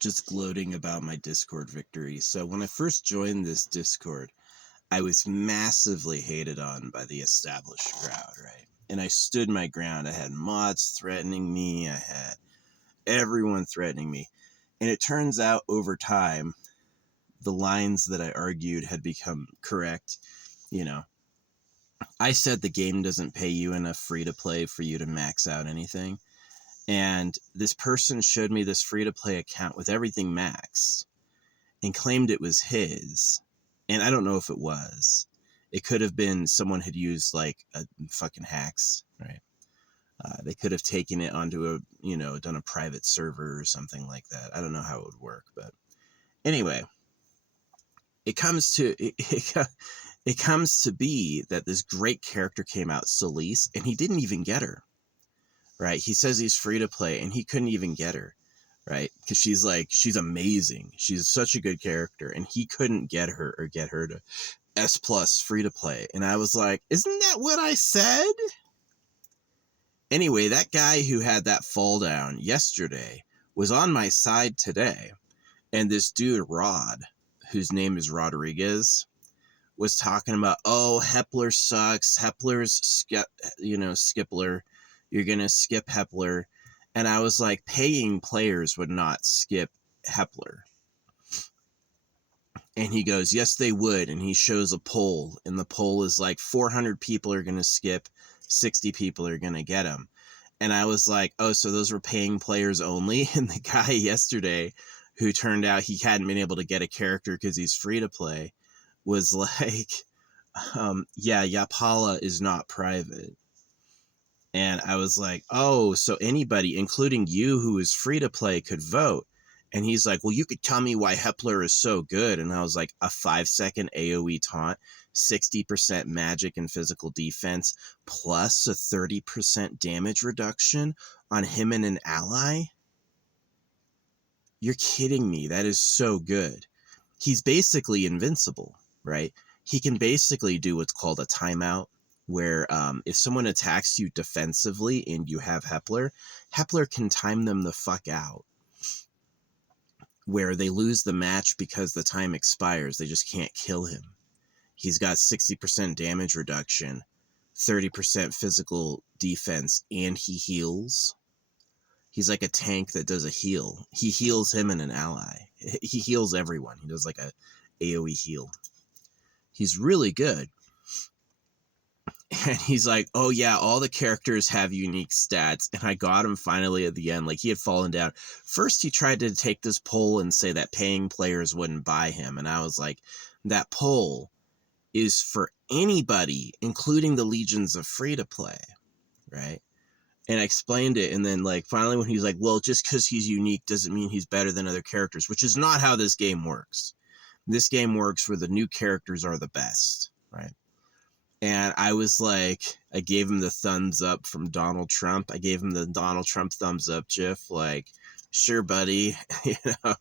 just gloating about my Discord victory. So when I first joined this Discord, I was massively hated on by the established crowd, right? And I stood my ground. I had mods threatening me. I had everyone threatening me. And it turns out over time, the lines that I argued had become correct. You know, I said the game doesn't pay you enough free to play for you to max out anything. And this person showed me this free to play account with everything maxed and claimed it was his. And I don't know if it was. It could have been someone had used like a fucking hacks, right? They could have taken it onto done a private server or something like that. I don't know how it would work, but anyway, it comes to it comes to be that this great character came out, Solis, and he didn't even get her, right? He says he's free to play, and he couldn't even get her, right? Because she's amazing. She's such a good character, and he couldn't get her to S+ free to play. And I was like, isn't that what I said? Anyway, that guy who had that fall down yesterday was on my side today. And this dude, Rod, whose name is Rodriguez, was talking about, oh, Hepler sucks. Hepler's Skippler. You're going to skip Hepler. And I was like, paying players would not skip Hepler. And he goes, yes, they would. And he shows a poll. And the poll is like 400 people are going to skip. 60 people are going to get him. And I was like, oh, so those were paying players only? And the guy yesterday, who turned out he hadn't been able to get a character because he's free to play, was like, yeah, Yapala is not private. And I was like, oh, so anybody, including you who is free to play, could vote. And he's like, well, you could tell me why Hepler is so good. And I was like, a 5-second AoE taunt, 60% magic and physical defense, plus a 30% damage reduction on him and an ally? You're kidding me. That is so good. He's basically invincible, right? He can basically do what's called a timeout, where if someone attacks you defensively and you have Hepler, Hepler can time them the fuck out, where they lose the match because the time expires. They just can't kill him. He's got 60% damage reduction, 30% physical defense, and he heals. He's like a tank that does a heal. He heals him and an ally. He heals everyone. He does like a AoE heal. He's really good. And he's like, oh yeah, all the characters have unique stats. And I got him finally at the end. Like, he had fallen down. First, he tried to take this poll and say that paying players wouldn't buy him. And I was like, that poll is for anybody, including the legions of free to play, right? And I explained it. And then, like, finally when he's like, well, just because he's unique doesn't mean he's better than other characters, which is not how this game works. This game works where the new characters are the best, right? And I was like, I gave him the thumbs up from Donald Trump. I gave him the Donald Trump thumbs up gif, like, sure, buddy. You know,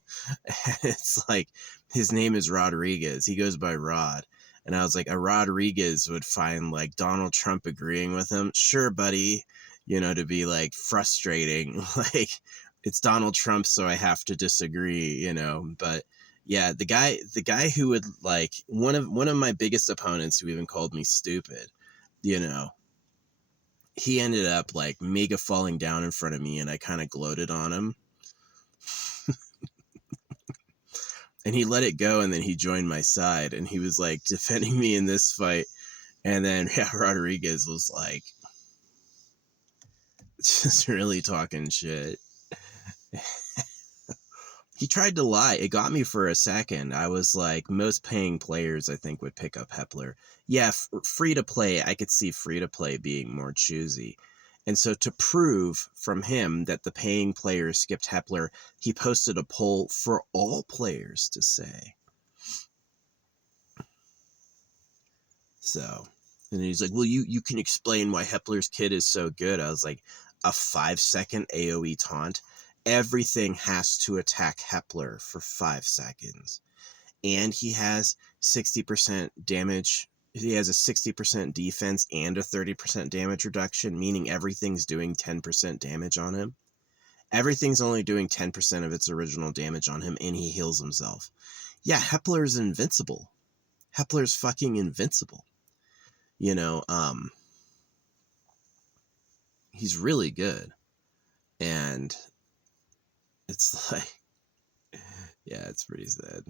it's like, his name is Rodriguez. He goes by Rod. And I was like, a Rodriguez would find like Donald Trump agreeing with him. Sure, buddy. You know, to be like frustrating. Like, it's Donald Trump, so I have to disagree, you know, but yeah, the guy who would, like, one of my biggest opponents, who even called me stupid, you know, he ended up like mega falling down in front of me, and I kind of gloated on him. And he let it go, and then he joined my side, and he was like defending me in this fight. And then yeah, Rodriguez was like just really talking shit. He tried to lie. It got me for a second. I was like, most paying players, I think, would pick up Hepler. Yeah, free to play, I could see free to play being more choosy. And so to prove from him that the paying players skipped Hepler, he posted a poll for all players to say. So, and he's like, well, you can explain why Hepler's kit is so good. I was like, a 5-second AoE taunt. Everything has to attack Hepler for 5 seconds. And he has 60% damage. He has a 60% defense and a 30% damage reduction, meaning everything's doing 10% damage on him. Everything's only doing 10% of its original damage on him, and he heals himself. Yeah, Hepler's invincible. Hepler's fucking invincible. You know, he's really good. And it's like, yeah, it's pretty sad.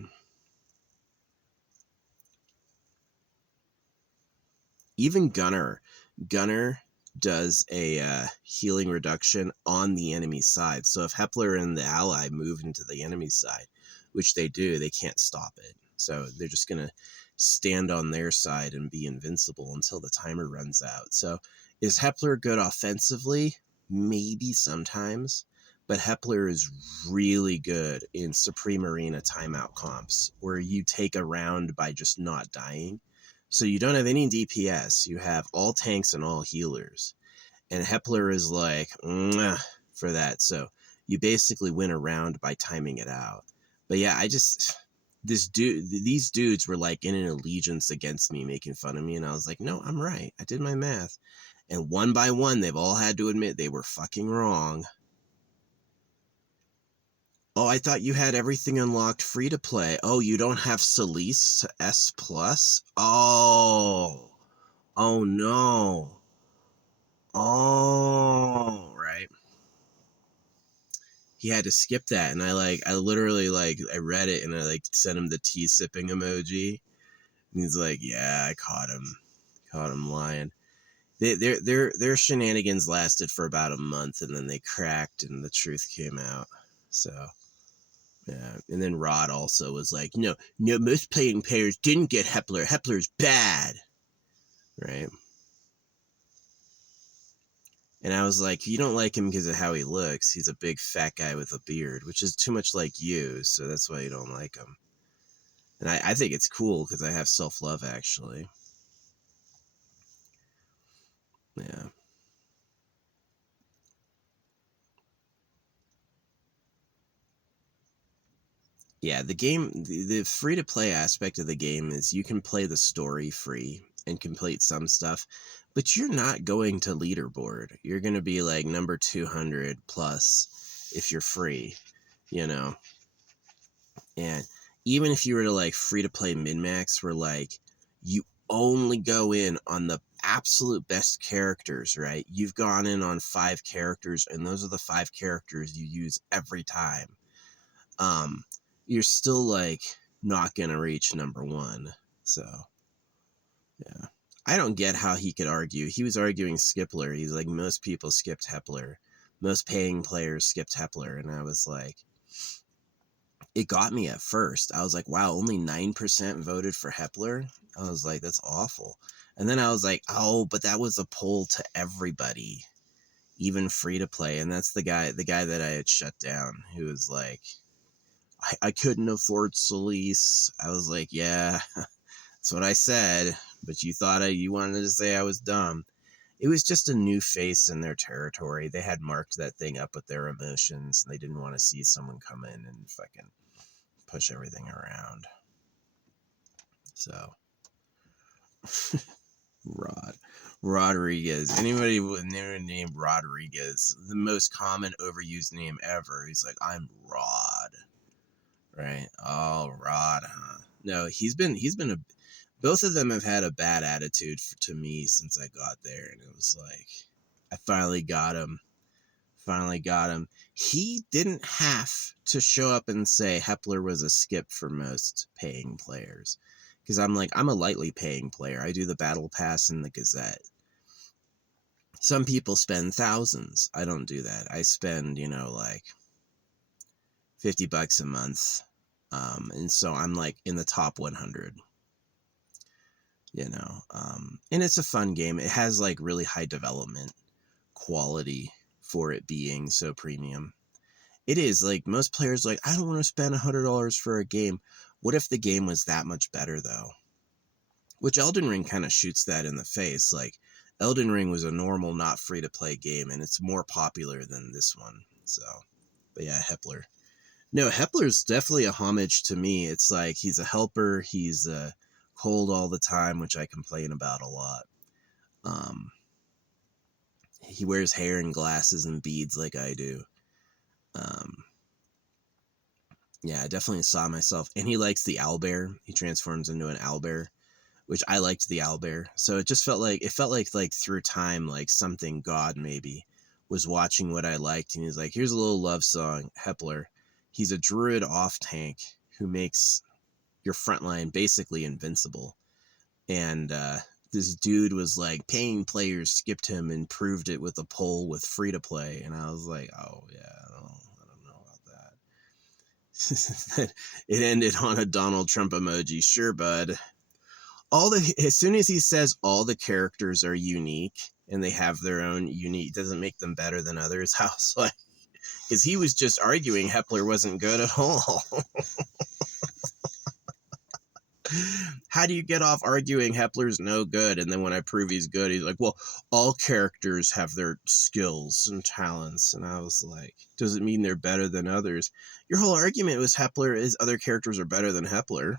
Even Gunner does a healing reduction on the enemy side. So if Hepler and the ally move into the enemy side, which they do, they can't stop it. So they're just going to stand on their side and be invincible until the timer runs out. So is Hepler good offensively? Maybe sometimes. But Hepler is really good in Supreme Arena timeout comps, where you take a round by just not dying. So you don't have any DPS. You have all tanks and all healers. And Hepler is like, mwah, for that. So you basically win a round by timing it out. But yeah, these dudes were like in an allegiance against me, making fun of me. And I was like, no, I'm right. I did my math. And one by one, they've all had to admit they were fucking wrong. Oh, I thought you had everything unlocked free to play. Oh, you don't have Solis S+? Oh. Oh, no. Oh, right. He had to skip that, and I literally, I read it, and I, sent him the tea sipping emoji. And he's like, yeah, I caught him lying. Their shenanigans lasted for about a month, and then they cracked, and the truth came out. So... yeah, and then Rod also was like, no, most playing players didn't get Hepler. Hepler's bad, right? And I was like, you don't like him because of how he looks. He's a big fat guy with a beard, which is too much like you, so that's why you don't like him. And I think it's cool because I have self-love, actually. Yeah. Yeah, the free-to-play aspect of the game is you can play the story free and complete some stuff, but you're not going to leaderboard. You're going to be like number 200 plus if you're free, you know? And even if you were to free-to-play min-max where you only go in on the absolute best characters, right? You've gone in on 5 characters, and those are the 5 characters you use every time. You're still not gonna reach number 1. So yeah, I don't get how he could argue. He was arguing Skippler. He's like, most people skipped Hepler, most paying players skipped Hepler, and I was like, it got me at first. I was like, wow, only 9% voted for Hepler. I was like, that's awful. And then I was like, oh, but that was a poll to everybody, even free to play. And that's the guy that I had shut down, who was like, I couldn't afford Solis. I was like, yeah, that's what I said. But you wanted to say I was dumb. It was just a new face in their territory. They had marked that thing up with their emotions, and they didn't want to see someone come in and fucking push everything around. So, Rodriguez. Anybody with a name Rodriguez, the most common overused name ever. He's like, I'm Rod. Right? Oh, Rod, huh? No, he's been both of them have had a bad attitude to me since I got there, and it was like, I finally got him. He didn't have to show up and say Hepler was a skip for most paying players. Because I'm a lightly paying player. I do the Battle Pass and the Gazette. Some people spend thousands. I don't do that. I spend, $50 a month. And so I'm in the top 100. And it's a fun game. It has really high development quality for it being so premium. It is most players I don't want to spend $100 for a game. What if the game was that much better though? Which Elden Ring kind of shoots that in the face. Elden Ring was a normal, not free to play game, and it's more popular than this one. So, but yeah, Hepler. No, Hepler's definitely a homage to me. It's he's a helper. He's cold all the time, which I complain about a lot. He wears hair and glasses and beads like I do. Um, yeah, I definitely saw myself. And he likes the owlbear. He transforms into an owlbear, which I liked the owlbear. So it just felt like through time, like something God maybe was watching what I liked, and he's like, here's a little love song, Hepler. He's a druid off tank who makes your front line basically invincible. And this dude was like, paying players skipped him and proved it with a poll with free to play. And I was like, oh yeah, I don't know about that. It ended on a Donald Trump emoji. Sure, bud. As soon as he says all the characters are unique and they have their own unique, doesn't make them better than others. I was like, because he was just arguing Hepler wasn't good at all. How do you get off arguing Hepler's no good, and then when I prove he's good, he's like, well, all characters have their skills and talents. And I was like, does it mean they're better than others? Your whole argument was Hepler is other characters are better than Hepler.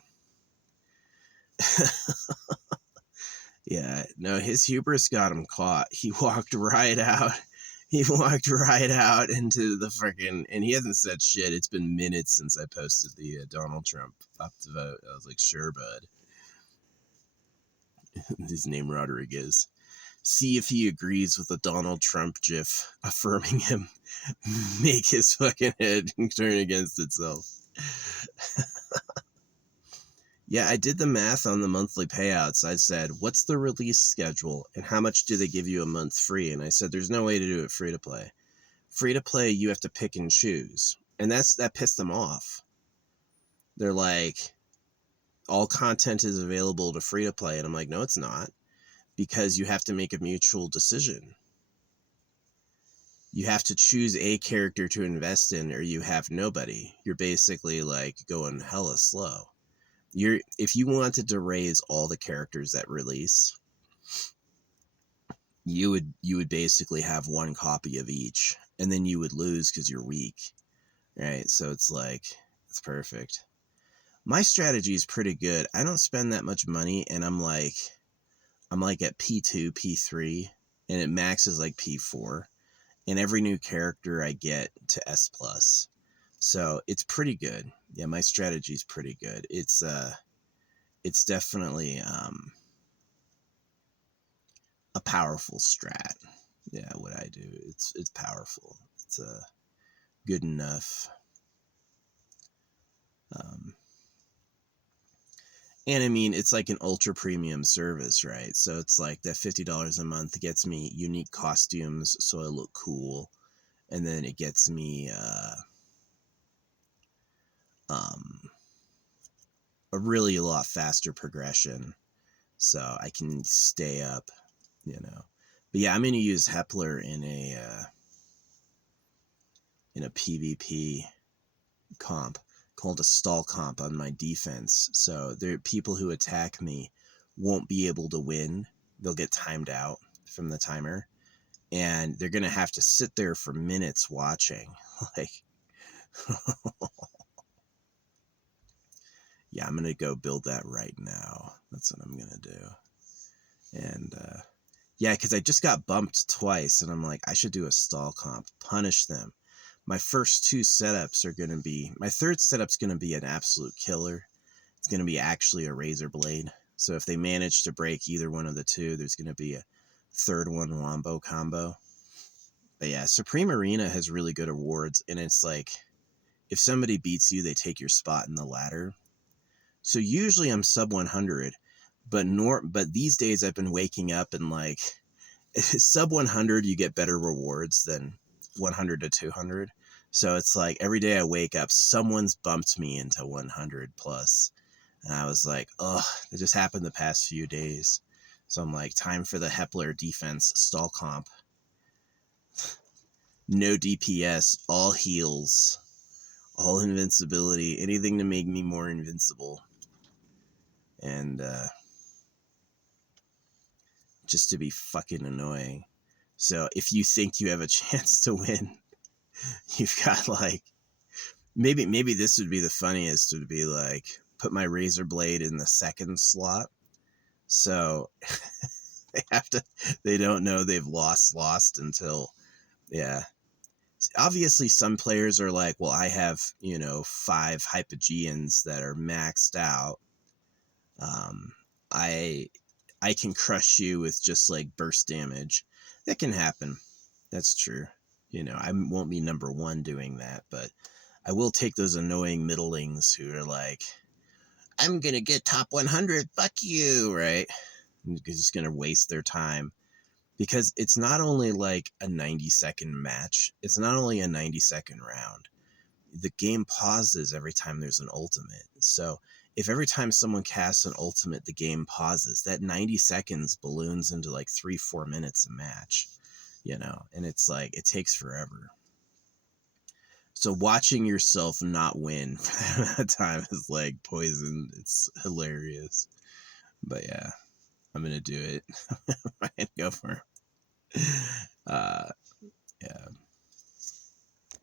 Yeah, no, his hubris got him caught. He walked right out. He walked right out into the freaking, and he hasn't said shit. It's been minutes since I posted the Donald Trump up to vote. I was like, sure, bud. His name Rodriguez. See if he agrees with the Donald Trump gif affirming him. Make his fucking head turn against itself. Yeah, I did the math on the monthly payouts. I said, what's the release schedule and how much do they give you a month free? And I said, there's no way to do it free to play. Free to play, you have to pick and choose. And that pissed them off. They're like, all content is available to free to play. And I'm like, no, it's not, because you have to make a mutual decision. You have to choose a character to invest in, or you have nobody. You're basically like going hella slow. If you wanted to raise all the characters that release, you would basically have one copy of each, and then you would lose because you're weak, right? So it's like, it's perfect. My strategy is pretty good. I don't spend that much money, and I'm like at P2, P3, and it maxes like P4, and every new character I get to S+. So it's pretty good. Yeah, my strategy is pretty good. It's definitely a powerful strat. Yeah, what I do, it's powerful. It's good enough. And I mean, it's like an ultra premium service, right? So it's like that $50 a month gets me unique costumes, so I look cool, and then it gets me a really lot faster progression, so I can stay up, you know. But yeah, I'm gonna use Hepler in a PvP comp called a stall comp on my defense. So there, people who attack me won't be able to win. They'll get timed out from the timer, and they're gonna have to sit there for minutes watching. Like, yeah, I'm gonna go build that right now. That's what I'm gonna do. And yeah, because I just got bumped twice, and I'm like, I should do a stall comp, punish them. My first two setups are going to be, my third setup's going to be an absolute killer. It's going to be actually a razor blade. So if they manage to break either one of the two, there's going to be a third one wombo combo. But yeah, Supreme Arena has really good awards, and it's like, if somebody beats you, they take your spot in the ladder. So usually I'm sub 100, but these days I've been waking up and like, sub 100 you get better rewards than 100 to 200. So it's like every day I wake up, someone's bumped me into 100 plus. And I was like, oh, it just happened the past few days. So I'm like, time for the Hepler defense stall comp. No DPS, all heals, all invincibility, anything to make me more invincible. And just to be fucking annoying. So if you think you have a chance to win, you've got like, maybe this would be the funniest, would be like, put my razor blade in the second slot. So they don't know they've lost until, yeah. Obviously some players are like, well, I have, 5 hypogeans that are maxed out. um I I can crush you with just like burst damage. That can happen. That's true. I won't be number one doing that, but I will take those annoying middlings who are like, I'm gonna get top 100, fuck you, right? I'm just gonna waste their time, because it's not only like a 90-second match, it's not only a 90-second round. The game pauses every time there's an ultimate. So if every time someone casts an ultimate, the game pauses, that 90 seconds balloons into like 3-4 minutes a match, and it's like, it takes forever. So watching yourself not win for that amount of time is like poison. It's hilarious. But yeah, I'm going to do it. I'm going to go for it. Yeah.